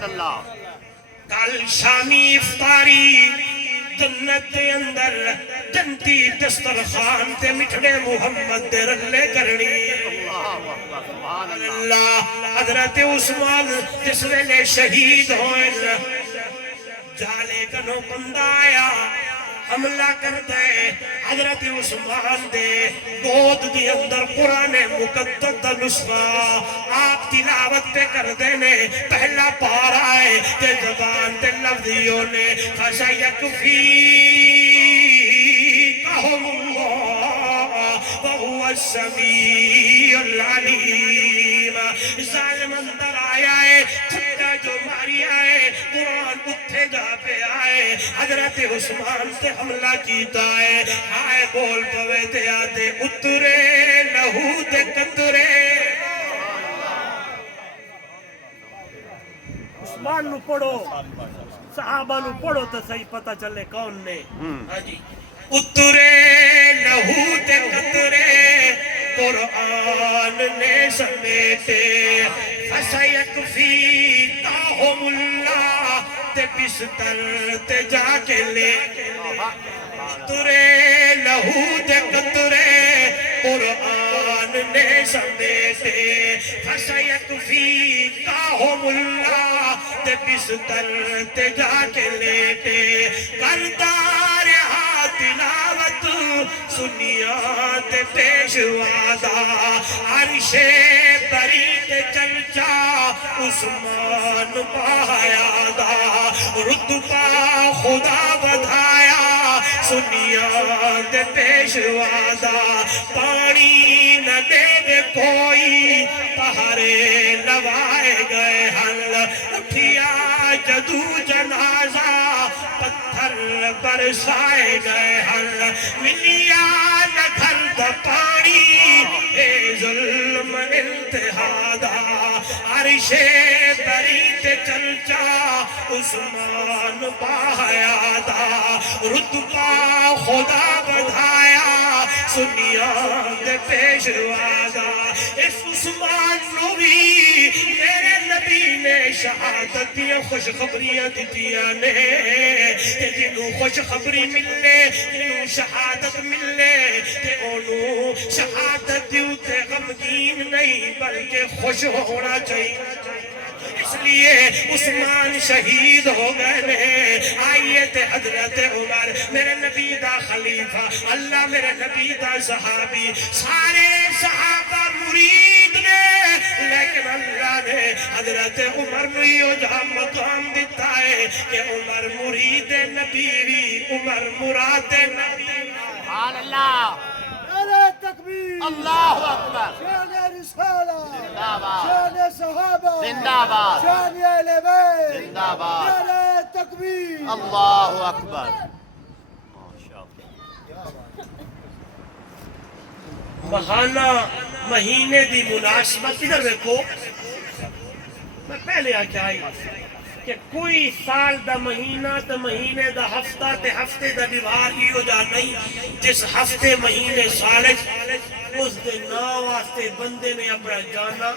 کل شامی افطاری جنت دے اندر جنتی دسترخوان تے مٹھڑے محمد دے رلے کرنی اللہ حضرت عثمان جس ویلے شہید ہوئے جالے کنو بندہ آیا حملہ کر دے حضرت عثمان دے گود دی اندر قرآن مقدس دا نسخہ آپ تلاوت پہ کر دینے پہلا پارا ہے تے زبان تے لفظیوں نے فَسَيَكْفِيكَهُمُ اللَّهُ وَهُوَ السَّمِيعُ الْعَلِيمُ ظالم اندر آیا ہے تھکا جو ماری آئے قرآن اتھے جا پہ آئے حضرت عثمان سے حملہ کیتا ہے آئے بول پوے دے آدھے اترے لہو دے قطرے عثمان نو پڑھو صحابہ نو پڑھو تو صحیح پتہ چلے کون نے اترے لہو دے قطرے قرآن نے سمیٹے فَسَيَكْفِيكَهُمُ اللَّهُ تے بستر تے جا کے لے قطرے لہو دے قطرے قرآن نے سمیٹے فَسَيَكْفِيكَهُمُ اللَّهُ تے بستر تے جا کے لیٹے کردار تلاوت سنیات پیشوادہ عرش بری تے چرچا عثمان پایا دا رتبہ خدا بدھایا سنیات پیشوادہ پانی نہ دے دے کوئی پہرے لوائے گئے حل اٹھیا جدو جنازہ پتھر برسائے گئے حل ملیا نہ گھر دا پانی اے ظلم انتہادا عرش بری تے چلچا عثمان پایا دا رتبہ خدا بدھایا سنیات پیشوادہ اس عثمان نبی میرے نبی نے شہادت دیا خوشخبریاں دیتیاں نے جنہوں خوشخبری ملے جنہوں شہادت ملے تے انہوں شہادت دیو تے غمگین نہیں بلکہ خوش ہونا چاہیے اس لیے عثمان شہید ہو گئے نے آئیے تے حضرت عمر میرے نبی دا خلیفہ اللہ میرے نبی دا صحابی سارے صحابہ مرید نے لیکن اللہ نے حضرت عمر نویو جہاں مقام دیتا ہے کہ عمر مرید نبی بھی عمر مراد نبی سبحان اللہ نعرہ تکبیر اللہ اکبر شان رسالہ زندہ باد شان صحابہ زندہ باد شان اہل بیت زندہ باد نعرہ تکبیر اللہ اکبر مہانہ مہینے دی مناسبت ادھر دیکھو میں پہلے آکے آئی کہ کوئی سال دا مہینہ تا مہینے دا ہفتہ تے ہفتے دا دیوار ہی ہو جا نہیں جس ہفتے مہینے سالج اس دے نا واسطے بندے نے اپنا جانا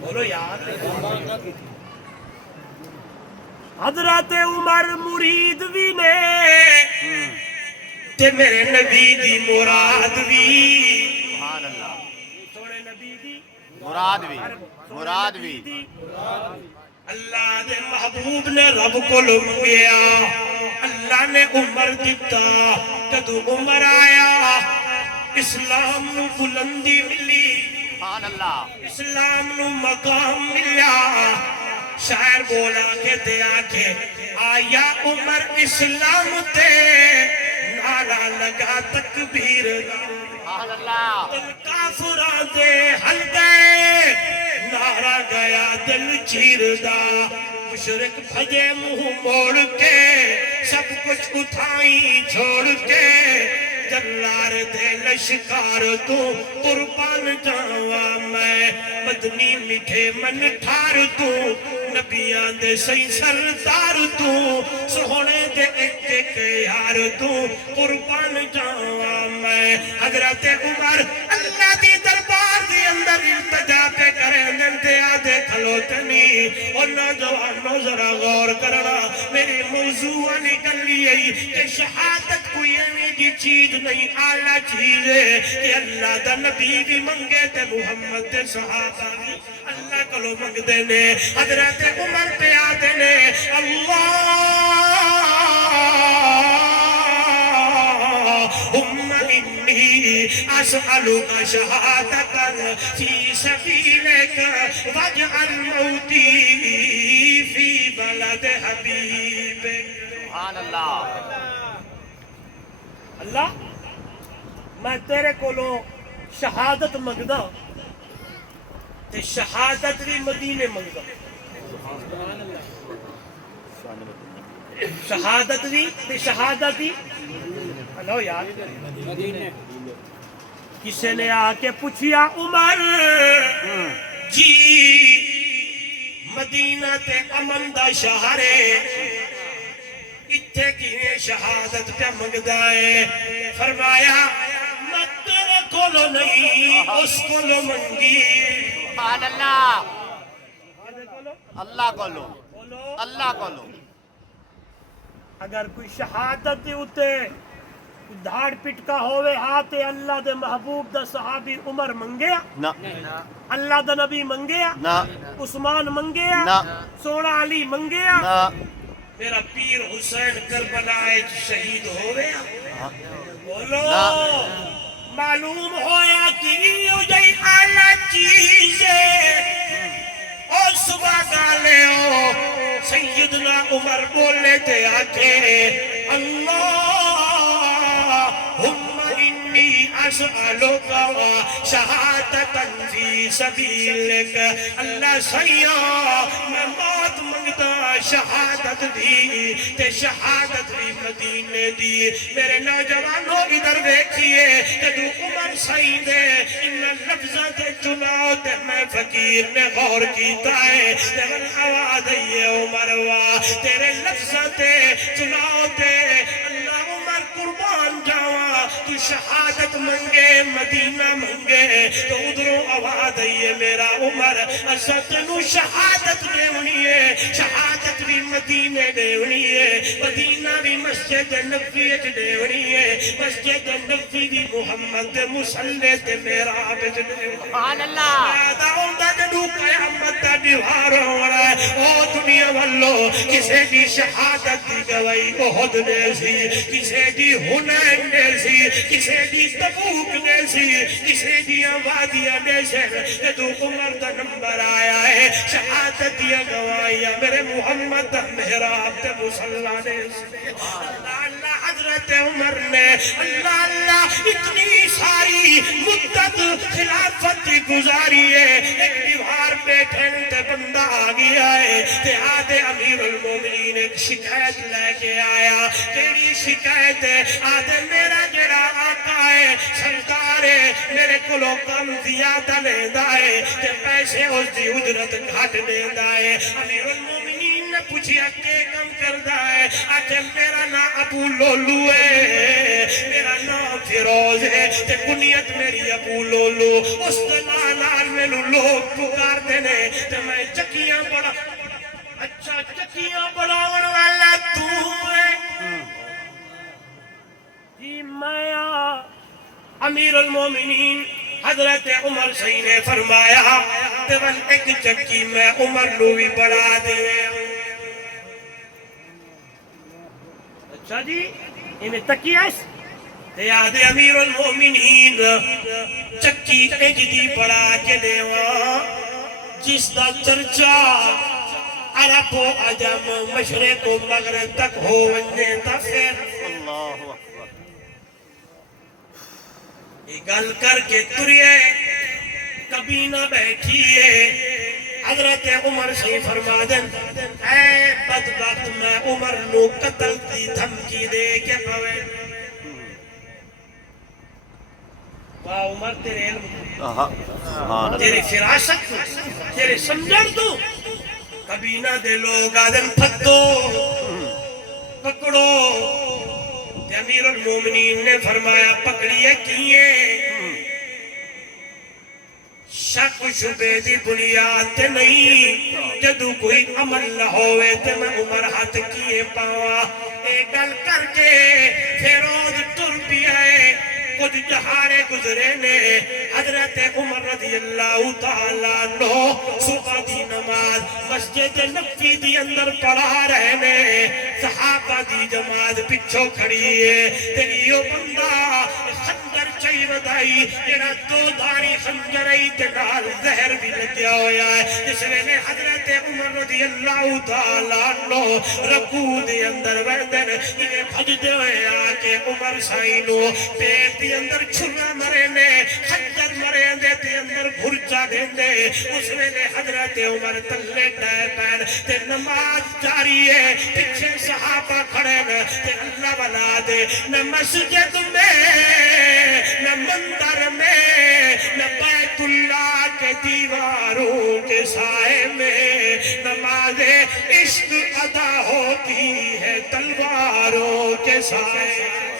بولو یار حضرت عمر مرید بھی نے تے میرے نبی دی مراد بھی سبحان اللہ سوڑے نبی دی مراد بھی اللہ دے محبوب نے رب کو لنگیا اللہ نے عمر دیتا کدو عمر آیا اسلام نو بلندی ملی سبحان اللہ اسلام نو مقام ملا شاعر بولا کہ دیا کہ آیا عمر اسلام تے نعرہ لگا تکبیر سبحان اللہ دل کافران دے حل گئے نعرہ گیا دل چیر دا مشرک بھجے منہ موڑ کے سب کچھ اٹھائی چھوڑ کے جلار دے لشکار تو قربان جاوا میں مدنی میٹھے من ٹھار تو نبیاں دے صحیح سردار تو سونے دے ایک یار تو قربان جاوا میں حضرت عمر اللہ دی دربار دی اندر التجا پہ کریں تے آدھے کھلوتنی اور نوجوانوں ذرا غور کرنا میری موضوع نکل لی کہ شہادت کوئی ایویں کی چیز نہیں اعلیٰ چیز ہے کہ اللہ دا نبی بھی منگے تے محمد دے صحابہ بھی اللہ کلو منگ دینے حضرت عمر پہ آدھے نے اللہم انی اسألک شہادتا فی سبیلک واجعل موتی فی بلد حبیبک سبحان اللہ اللہ میں تیرے کولوں شہادت منگدا تے شہادت بھی مدینے منگدا شہادت بھی تے شہادت ہی ہلو یار کسی نے آ کے پوچھیا عمر جی مدینہ تے امن دا شہر ہے اتھے کیویں شہادت پہ منگدا ہے فرمایا میں تیرے کولو نہیں اس کولو منگی سبحان اللہ اللہ کو لو اللہ کو لو اگر کوئی شہادت دے اتے دھاڑ پٹکا ہوئے آتے اللہ دے محبوب دا صحابی عمر منگیا نہ اللہ دا نبی منگیا نہ عثمان منگیا نہ سونا علی منگیا نہ میرا پیر حسین کربلا شہید ہو گیا بولو معلوم ہویا کہ یہ جائی اعلیٰ چیز ہے اور صبح گالے ہو سیدنا عمر بولے تھے آکے اللہم انی اسألک شہادتا فی سبیلک اللہ سیاں میں موت منگتا شہادت دی تے شہادت دی مدینے دی میرے نوجوانوں ادھر دیکھئے کہ جو عمر سعید ہے ان لفظہ تے چناؤ تے میں فقیر نے غور کیتا ہے تیرے آواز ہے عمر وا تیرے لفظہ تے چناؤ تے اللہ عمر قربان جاوا تو شہادت منگے مدینہ منگے تو ادھروں آواز ہے میرا عمر اسد نو شہادت دیونی ہے شہادت بھی مدینے دیونی ہے مدینہ بھی مسجد نبی دیونی ہے مسجد نبی بھی محمد مسلح تے میرا عبد دیونی سبحان اللہ آدھا ہوندہ جدو قیامت دا دیوار ہو رہا ہے او دنیا والو کسے دی شہادت دی گوائی بہت دے سی کسے دی ہنین دے سی کسے دی تبوک دے سی کسے دی وادیاں دے سی جدو عمر دا نمبر آیا ہے شہادت دیا گوائیاں میرے محمد محراب تے مسلح دے سی اللہ اللہ حضرت عمر نے اللہ اللہ اتنی ساری مدت خلافت گزاری ہے ایک دیوار بیٹھے تے بندہ آگیا ہے تے آدھے امیر المومنین ایک شکایت لے کے آیا تیری شکایت ہے آدھے میرا جڑا آقا ہے سردار ہے میرے کلو کم زیادہ لیندہ ہے تے پیسے اس دی اجرت گھٹ لیندہ ہے امیر المومنین نے پوچھیا کہ کم کردہ ہے آجھے میرا نا ابو لولو ہے میرا نام فیروز ہے تے کنیت میری ابو لولو اس دلال میں لوگ پکار دینے تے میں چکیاں بڑا اچھا چکیاں بڑاون والا تو ہے جی میں امیر المومنین حضرت عمر صحیح نے فرمایا تے ون ایک چکی میں عمر نو بھی بڑھا دے اچھا جی انہیں تکیس تے یاد امیر المومنین چکی اجدی بڑھا کے دیوا جس دا چرچا عرب و عجم مشرق و مغرب تک ہو ونجے تا پھر اللہ اکبر یہ گل کر کے تریے کبھی نہ بیٹھیے حضرت عمر سے فرما دیں اے بدبخت میں عمر نو قتل کی دھمکی دے کے پوے واہ عمر تیرے علم تیرے فراست تیرے سمجھن تو کبھی نہ دے لوگ آدم پھتو پکڑو امیر المومنین نے فرمایا پکڑیے کیے شک شبے دی بنیاد تے نہیں جدو کوئی عمل نہ ہوئے تے میں عمر ہاتھ کیے پاواں اے گل کر کے فیروز ٹر پیا ہے کچھ جہارے گزرے نے حضرت عمر رضی اللہ تعالیٰ عنہ صبح دی نماز مسجد نبوی دی اندر پڑھا رہے نے صحابہ دی جماعت پچھو کھڑی ہے تے یہ بندہ خنجر چاہی ودائی جڑا دو دھاری خنجر ای تے نال زہر بھی لگیا ہویا ہے جس ویلے حضرت عمر رضی اللہ تعالیٰ عنہ رکوع دے اندر وردن انہیں بھجدے ہوئے آکے عمر سائنو پیٹ دی اندر چھلا مرے نے خنجر مرے اندے تے اندر گھرچا دیندے اس ویلے حضرت عمر تلے ڈائے پین تے نماز جاری ہے پچھے صحابہ کھڑے نے تے اللہ والا دے نہ مسجد میں نہ مندر میں نہ بیت اللہ کے دیواروں کے سائے میں نماز عشق ادا ہوتی ہے تلواروں کے سائے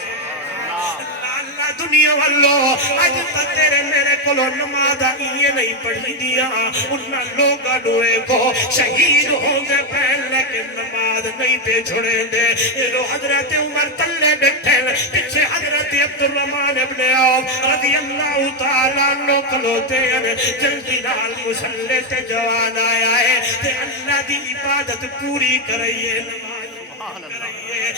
دنیا والو اج تک تیرے میرے کولو نماز یہ نہیں پڑھی دیا انہاں لوگاں نوے کو شہید ہوں گے پہن لیکن نماز نہیں پہ چھوڑیں دے یہ لو حضرت عمر تلے بیٹھے پیچھے حضرت عبدالرحمن ابن عوف رضی اللہ تعالیٰ عنہ کھلوتے ہیں جلدی نال مسلح تے جوان آیا ہے تے اللہ دی عبادت پوری کرئیے نماز کرئیے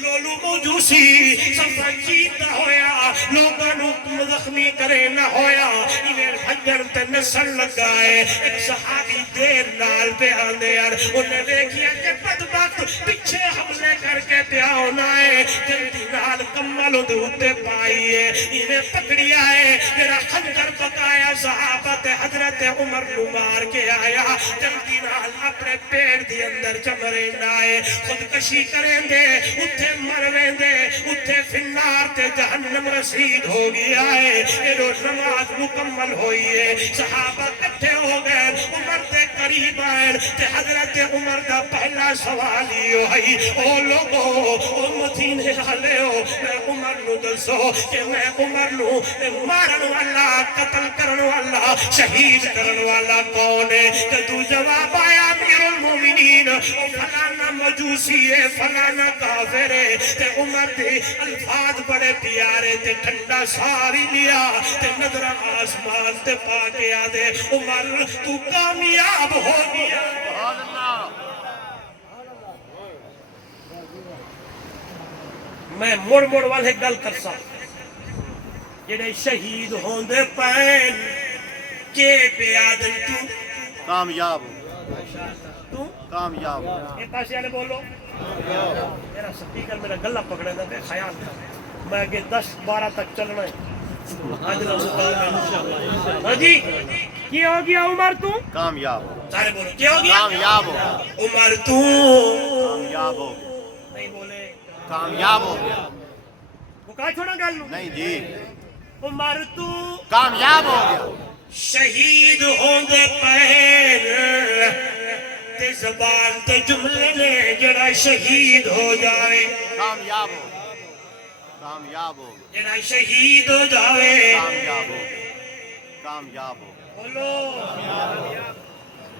لولو موجوسی سفر جیتا ہویا لوگانو زخمی کرے نہ ہویا انہیں بھجن تے نسل لگائے ایک صحابی دیر نال پہ آنے یار انہیں دیکھیا کہ بدبخت پچھے حملے کر کے پیا ہونا ہے جلدی نال کمالوں دے ہوتے پائیے انہیں پکڑیا ہے میرا خنجر پکایا صحابت حضرت عمر نو مار کے آیا جلدی نال اپنے پیر دی اندر چمرے نائے خودکشی کریں دے اتھے مرویں دے اتھے فنار تے جہنم رسید ہو گیا ہے یہ روز نماز مکمل ہوئی ہے صحابہ کٹھے ہو گئے عمر تے قریب آئے تے حضرت عمر دا پہلا سوال ہی ہوئی او لوگو امتی نے حالے ہو میں عمر نو دسو کہ میں عمر نو مارن والا قتل کرن والا شہید کرن والا کون ہے کہ تو جواب آیا امیر المومنین فلانا مجوسی ہے فلانا کافر ہے تے عمر دے الفاظ بڑے پیارے تے ٹھنڈا ساری لیا تے نظر آسمان تے پاکے آدھے عمر تو کامیاب ہو گیا سبحان اللہ میں مڑ والے گل کرسا جڑے شہید ہوندے پین کے پیادن تو کامیاب ہو تو کامیاب ہو ایک پاسے آنے بولو میرا سپیکر میرا گلہ پکڑے دا بے خیال تھا میں آگے 10-12 تک چلنا ہے آج نہ مقام ہاں جی کیا ہو گیا عمر تو کامیاب ہو سارے بولو کیا ہو گیا کامیاب ہو عمر تو کامیاب ہو نہیں بولے کامیاب ہو گیا وہ کہا چھوڑا گل نو نہیں جی عمر تو کامیاب ہو گیا شہید ہوندے پہر تے زبان تے جملے نے جڑا شہید ہو جائے کامیاب ہو کامیاب ہو جڑا شہید ہو جائے کامیاب ہو کامیاب ہو بولو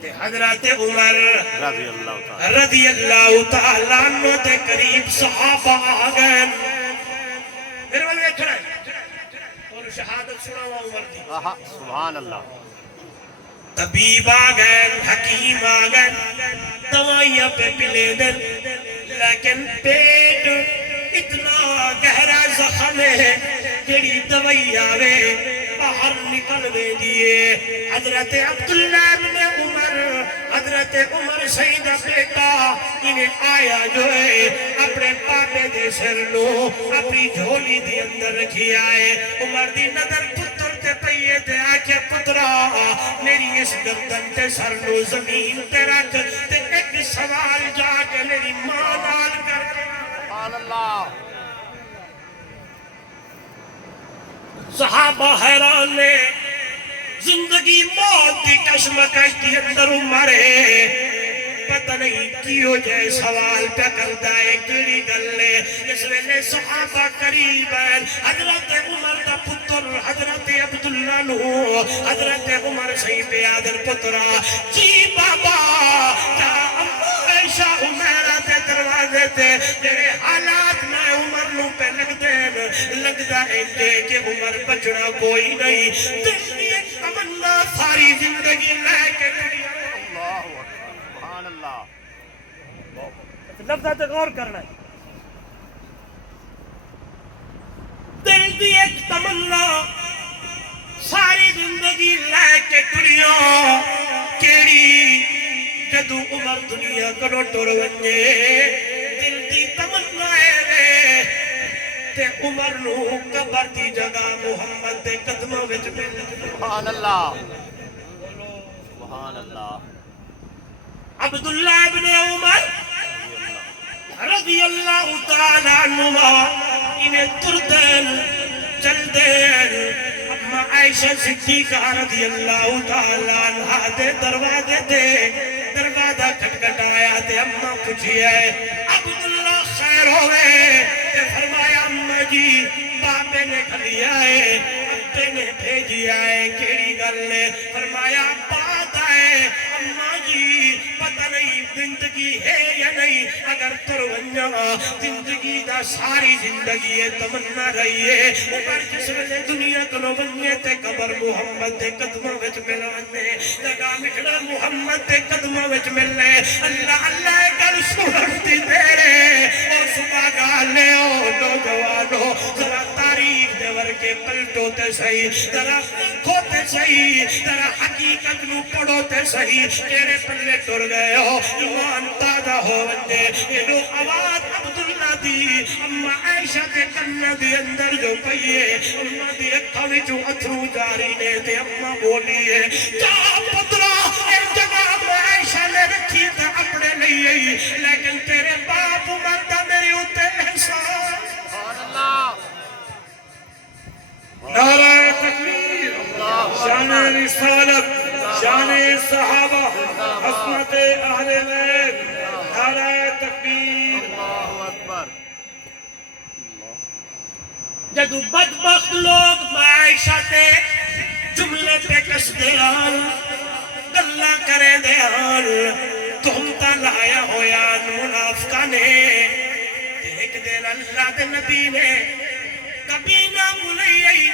تے حضرت عمر رضی اللہ تعالی رضی اللہ تعالیٰ عنہ تے قریب صحابہ آگئے میرے والے کھڑا ہے اور شہادت سنا ہوا عمر دی آہا سبحان اللہ طبیب آگئے حکیم آگئے دوائیاں پہ پلے دن لیکن پیٹ اتنا گہرا زخم ہے جڑی دوائی آوے باہر نکل دے دیئے حضرت عبداللہ بن عمر حضرت عمر سیدہ بیٹا انہیں آیا جو ہے اپنے پاپے دے سر لو اپنی جھولی دی اندر رکھی آئے عمر دی نظر پتر تے پئیے تے آکے پترا میری اس گردن تے سر لو زمین تے رکھ تے ایک سوال جا کے میری ماں نال کر سبحان اللہ صحابہ حیران نے زندگی موت کی کشمکش کی اندر مرے پتہ نہیں کیوں جائے سوال پہ کرتا ہے کیڑی گلے اس ویلے صحابہ قریب ہیں حضرت عمر دا پتر پتر حضرت عبداللہ نو حضرت عمر سی پیادر پترا جی بابا جا اما عائشہ عمیرہ دے دروازے تے میرے حالات میں عمر نو پہ لگ دین لگدا انجے کہ عمر بچنا کوئی نہیں دل دی ایک تمنا ساری زندگی لے کے اللہ سبحان اللہ لفظات غور کرنا ہے دل دی ایک تمنا ساری زندگی لے کے ٹریاں کیڑی جدو عمر دنیا کرو ٹر ونجے دل دی تمنا ہے تے عمر نو قبر دی جگہ محمد دے قدموں وچ مل سبحان اللہ سبحان اللہ عبداللہ ابن عمر رضی اللہ تعالیٰ عنہما انہیں تردین چل دین اما عائشہ صدیقہ رضی اللہ تعالیٰ عنہ دے دروازے دے دروازہ کھٹکھٹ آیا تے اما پوچھی ہے عبداللہ خیر ہوئے تے فرمایا اما جی باپے نے کھلیا ہے ابے نے بھیجیا ہے کیڑی گل ہے فرمایا بات آئے اما جی پتہ نہیں زندگی ہے یا نہیں اگر ترونیا زندگی دا ساری زندگی ہے تمنا رہی ہے عمر جس ویلے دنیا کو بننے تے قبر محمد دے قدموں وچ ملانے لگا مٹنا محمد دے قدموں وچ ملنے اللہ اللہ گل سنتی تیرے او صبح گالے او نوجوانو ذرا تاریخ دے ورکے پلٹو تے صحیح ذرا کھوتے صحیح ذرا حقیقت نو پڑھو تے صحیح تیرے پلے ٹر گئے ہو ایمان تازہ ہو ونجے اینو آواز عبداللہ دی اما عائشہ کے کنے دی اندر جو پئیے اما دی اکھاں وچوں اتھرو جاری نے تے اما بولی ہے جا پترا اے جگہ عائشہ نے رکھی تے اپنے لیے لیکن تیرے باپ عمر دا میرے اوتے احسان سبحان اللہ نعرہ تکبیر شان رسالت شان صحابہ عصمت اہل بیت نعرہ تکبیر اللہ اکبر جدو بدبخت لوگ عائشہ تے جملے پہ کس دیان گلہ کرے دیان تہمتا لایا ہویان منافقہ نے ایک دن اللہ دے نبی نے کبھی نہ بلائی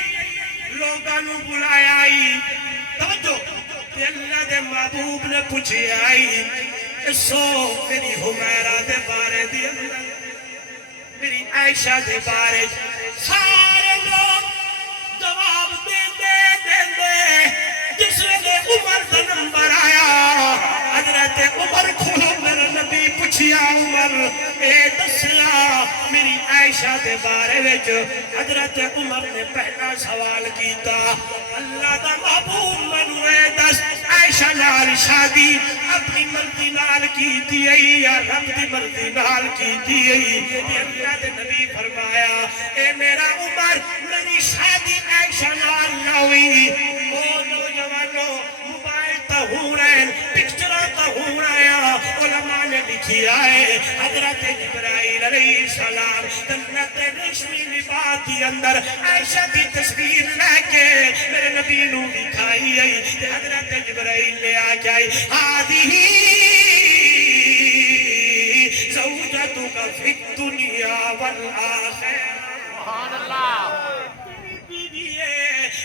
لوگاں نو بلایا آئی توجہ تے اللہ دے محبوب نے پوچھی آئی سو میری حمیرہ دے بارے دی اللہ میری عائشہ دے بارے سارے لوگ جواب دے جس ویلے عمر دا نمبر آیا حضرت عمر کھولو میرا نبی پوچھیا عمر اے دسیا میری عائشہ دے بارے وچ حضرت عمر نے پہلا سوال کیتا اللہ دا محبوب منو اے دس عائشہ نال شادی اپنی مرضی نال کیتی ہے یا رب دی مرضی نال کیتی ہے اللہ دے نبی فرمایا اے میرا عمر میری شادی عائشہ نال نہ ہوئی او نوجوانو موبائل تا ہورین پکچرہ تا ہورایا علماء نے لکھیا ہے حضرت جبرائیل علیہ السلام جنت ریشمی لباس کے اندر عائشہ کی تصویر لے کے میرے نبی نو دکھائی ہے حضرت جبرائیل لے آ جائے ہادی زوجتک فی الدنیا والآخرہ سبحان اللہ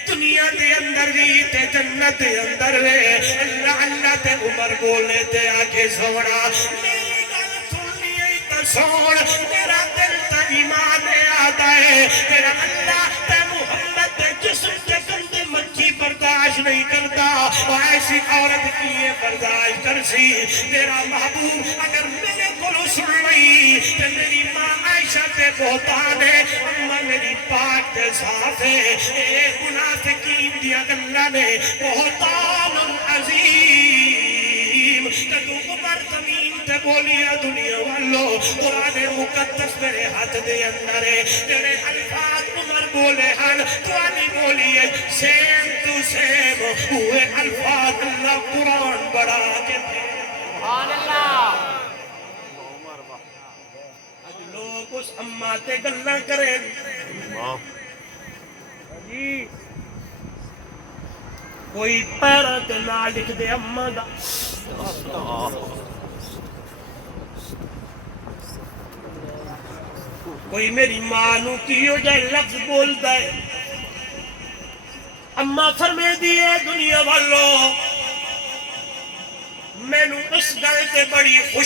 دنیا دے اندر بھی تے جنت دے اندر وے اللہ اللہ تے عمر بولے تے آگے سوڑا میری گل سننی ہے تو سوڑ میرا دل تا ایمان آتا ہے میرا اللہ تے محمد تے جسم تے گندے مچھی برداشت نہیں کرتا اور ایسی عورت کی یہ برداشت کر سی میرا محبوب اگر میرے کو سن رہی تے میری ماں عائشہ تے بہتان ہے اما میری پاک تے صاف ہے اے منافقین دیا گلہ نے بہتان عظیم جدو عمر زمین تے بولیا دنیا والو قرآن مقدس میرے ہاتھ دے اندر ہے جڑے الفاظ عمر بولے ہن قرآن بولی ہے سیم تو سیم ہوئے الفاظ اللہ قرآن بڑھا کے سبحان اللہ لوگ اس اما تے گلاں کریں جی کوئی پیروں تے نہ لکھ دے اماں دا کوئی میری ماں نو کیو جائے لفظ بولدا ہے اماں فرمے دیے دنیا والو مینوں اس گل تے بڑی خوش